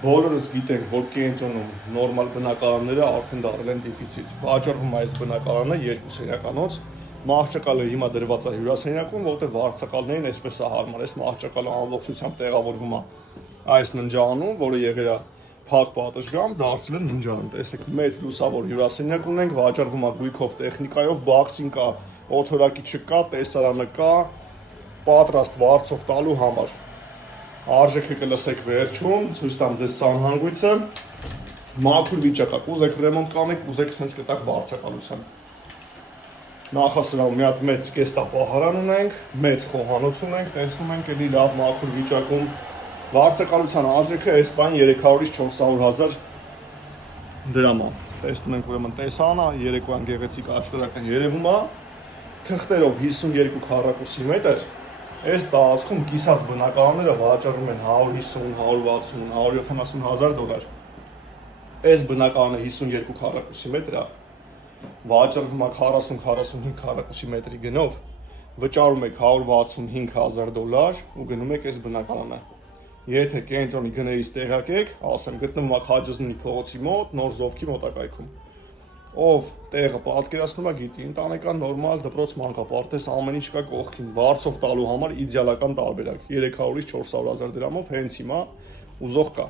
Բոլորս գիտենք, որ կենտրոնում նորմալ բնակարանները արդեն դարձել են դեֆիցիտ։ Վաճառվում է այս բնակարանը 2 սենյականոց, մահճակալը հիմա դրված է հյուրասենյակում, որտեղ վարձակալներին այսպես է հարմար, այս մահճակալը ամբողջությամբ տեղավորվում է այս ննջարանում, որը եղել է փակ պատշգամբ, դարձել է ննջարան։ Տեսեք, մեծ լուսավոր հյուրասենյակ ունենք, վաճառվում է գույքով տեխնիկայով, բաքսին կա, օթորակի չկա, տեսարանը կա, պատրաստ վարձով տալու համար։ Արժեքը կլսեք վերջում, ցույց տամ ձեզ սանհանգույցը, մաքուր վիճակա, կուզեք ռեմոնտ կանեք, կուզեք սենց կտակ վարձակալության։ Նախասրահում մի հատ մեծ կեստապահարան ունենք, մեծ խոհանոց ունենք, տեսնում ենք էլի լավ մաքուր վիճակում։ Վարձակալության արժեքը այս բան 300-ից 400,000 դրամ է։ Տեսնում ենք ուրեմն տեսանը, երեկոյան գեղեցիկ աշտարակն երևում է, թղթերով 52 քառակուսի մետր։ Այս տարածքում կիսած բնակարանները վաճառվում են 150, 160, 170,000 դոլար։ Այս բնակարանը 52 քառակուսի մետր է, վաճառվում է 40-45 քառակուսի մետրի գնով, վճարում եք 165,000 դոլար ու գնում եք այս բնակարանը։ Եթե կենտրոնի գներից տեղյակ եք, ասեմ, գտնվում է Խաչզնունի փողոցի մոտ, Նոր Զովքի մոտակայքում։ Ով տեղը պատկերացնում է, գիտի, ընտանեկան նորմալ դպրոց մանկապարտեզ ամեն ինչ կա կողքին, վարձով տալու համար իդեալական տարբերակ 300-ից 400,000 դրամով հենց հիմա ուզող կա։